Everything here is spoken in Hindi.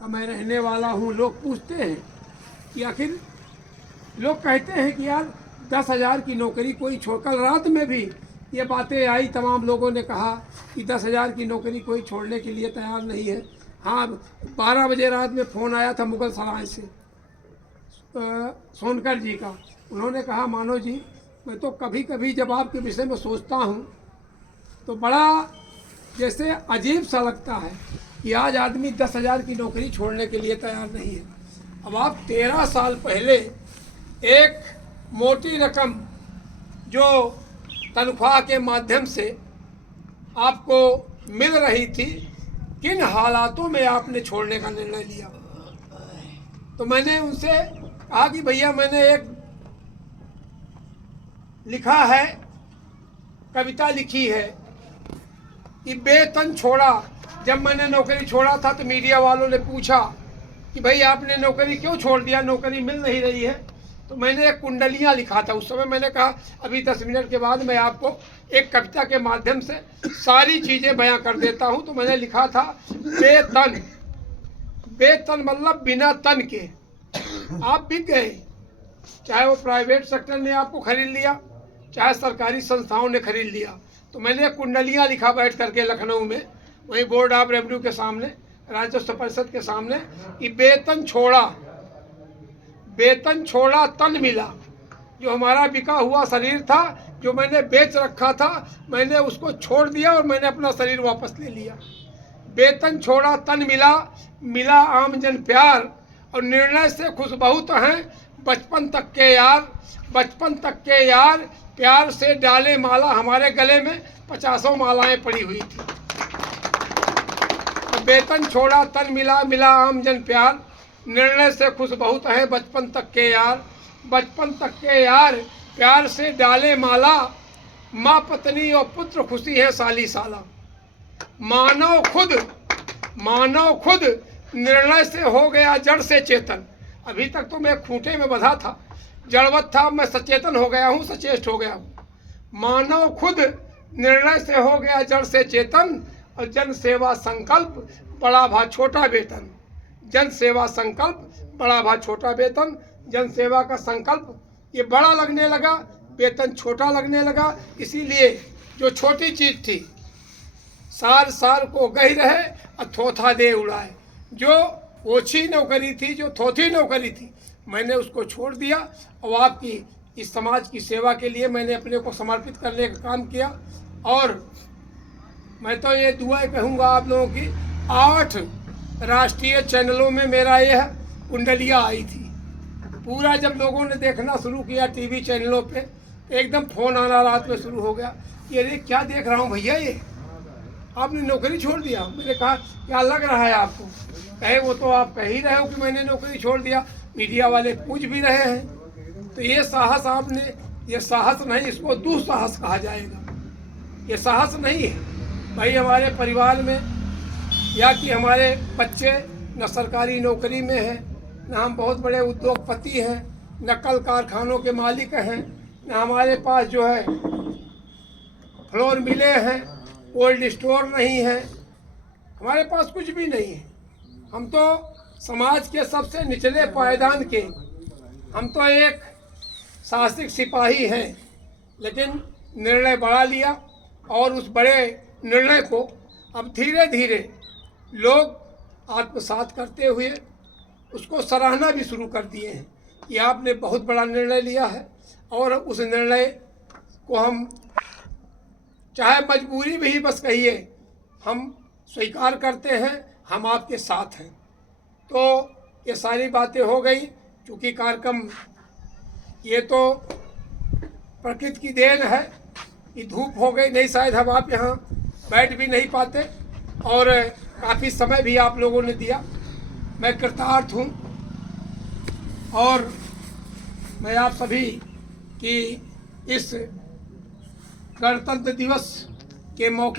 का मैं रहने वाला हूँ। लोग पूछते हैं कि आखिर, लोग कहते हैं कि यार 10,000 की नौकरी कोई छोड़, कल रात में भी ये बातें आई, तमाम लोगों ने कहा कि 10,000 की नौकरी कोई छोड़ने के लिए तैयार नहीं है। हाँ, 12 बजे रात में फ़ोन आया था मुगल सराय से सोनकर जी का। उन्होंने कहा, मानो जी, मैं तो कभी कभी जब आपके विषय में सोचता हूँ तो बड़ा जैसे अजीब सा लगता है कि आज आदमी 10,000 की नौकरी छोड़ने के लिए तैयार नहीं है। अब आप 13 साल पहले एक मोटी रकम जो तनख्वाह के माध्यम से आपको मिल रही थी, किन हालातों में आपने छोड़ने का निर्णय लिया? तो मैंने उनसे कहा कि भैया, मैंने एक लिखा है, कविता लिखी है कि बेतन छोड़ा। जब मैंने नौकरी छोड़ा था तो मीडिया वालों ने पूछा कि भाई आपने नौकरी क्यों छोड़ दिया, नौकरी मिल नहीं रही है। तो मैंने एक कुंडलियाँ लिखा था। उस समय मैंने कहा अभी 10 मिनट के बाद मैं आपको एक कविता के माध्यम से सारी चीज़ें बयां कर देता हूँ। तो मैंने लिखा था, बेतन, बेतन मतलब बिना तन के आप बिक गए। चाहे वो प्राइवेट सेक्टर ने आपको खरीद लिया, चाहे सरकारी संस्थाओं ने खरीद लिया। तो मैंने कुंडलियाँ लिखा बैठ करके लखनऊ में, वहीं बोर्ड ऑफ रेवेन्यू के सामने, राजस्व परिषद के सामने, कि बेतन छोड़ा, बेतन छोड़ा तन मिला। जो हमारा बिका हुआ शरीर था, जो मैंने बेच रखा था, मैंने उसको छोड़ दिया और मैंने अपना शरीर वापस ले लिया। बेतन छोड़ा तन मिला, मिला आम जन प्यार, और निर्णय से खुश बहुत हैं बचपन तक के यार, बचपन तक के यार, प्यार से डाले माला। हमारे गले में 50 मालाएं पड़ी हुई थी। बेतन छोड़ा तन मिला, मिला आम जन प्यार, निर्णय से खुश बहुत हैं बचपन तक के यार, बचपन तक के यार, प्यार से डाले माला। माँ पत्नी और पुत्र खुशी है साली साला। मानव खुद, मानव खुद निर्णय से हो गया जड़ से चेतन। अभी तक तो मैं खूंटे में बंधा था, जड़वत था, मैं सचेतन हो गया हूँ, सचेष्ट हो गया हूँ। मानव खुद निर्णय से हो गया जड़ से चेतन, और जन सेवा संकल्प बड़ा भा छोटा वेतन। जन सेवा संकल्प बड़ा भा छोटा वेतन। जन सेवा का संकल्प ये बड़ा लगने लगा, वेतन छोटा लगने लगा। इसीलिए जो छोटी चीज़ थी, साल साल को गई रहे और थोथा दे उड़ाए। जो ओछी नौकरी थी, जो थोथी नौकरी थी, मैंने उसको छोड़ दिया और आपकी इस समाज की सेवा के लिए मैंने अपने को समर्पित करने का काम किया। और मैं तो ये दुआ कहूँगा आप लोगों की, 8 राष्ट्रीय चैनलों में मेरा यह कुंडलियाँ आई थी। पूरा जब लोगों ने देखना शुरू किया टीवी चैनलों पे, एकदम फ़ोन आना रात में शुरू हो गया, ये क्या देख रहा हूँ भैया, ये आपने नौकरी छोड़ दिया। मैंने कहा क्या लग रहा है आपको? कहे वो तो आप कह ही रहे हो कि मैंने नौकरी छोड़ दिया, मीडिया वाले पूछ भी रहे हैं। तो ये साहस आपने, ये साहस नहीं, इसको दुस्साहस कहा जाएगा। ये साहस नहीं है भाई। हमारे परिवार में या कि हमारे बच्चे न सरकारी नौकरी में हैं, न हम बहुत बड़े उद्योगपति हैं, न कल कारखानों के मालिक हैं, न हमारे पास जो है फ्लोर मिले हैं, कोल्ड स्टोर नहीं है, हमारे पास कुछ भी नहीं है। हम तो समाज के सबसे निचले पायदान के, हम तो एक साहसिक सिपाही हैं। लेकिन निर्णय बड़ा लिया और उस बड़े निर्णय को अब धीरे धीरे लोग आत्मसात करते हुए उसको सराहना भी शुरू कर दिए हैं कि आपने बहुत बड़ा निर्णय लिया है। और उस निर्णय को हम चाहे मजबूरी भी ही बस कहिए, हम स्वीकार करते हैं, हम आपके साथ हैं। तो ये सारी बातें हो गई। चूँकि कार्यक्रम ये तो प्रकृति की देन है कि धूप हो गई, नहीं शायद हम आप यहाँ बैठ भी नहीं पाते, और काफ़ी समय भी आप लोगों ने दिया। मैं कृतार्थ हूँ। और मैं आप सभी की इस गणतंत्र दिवस के मौके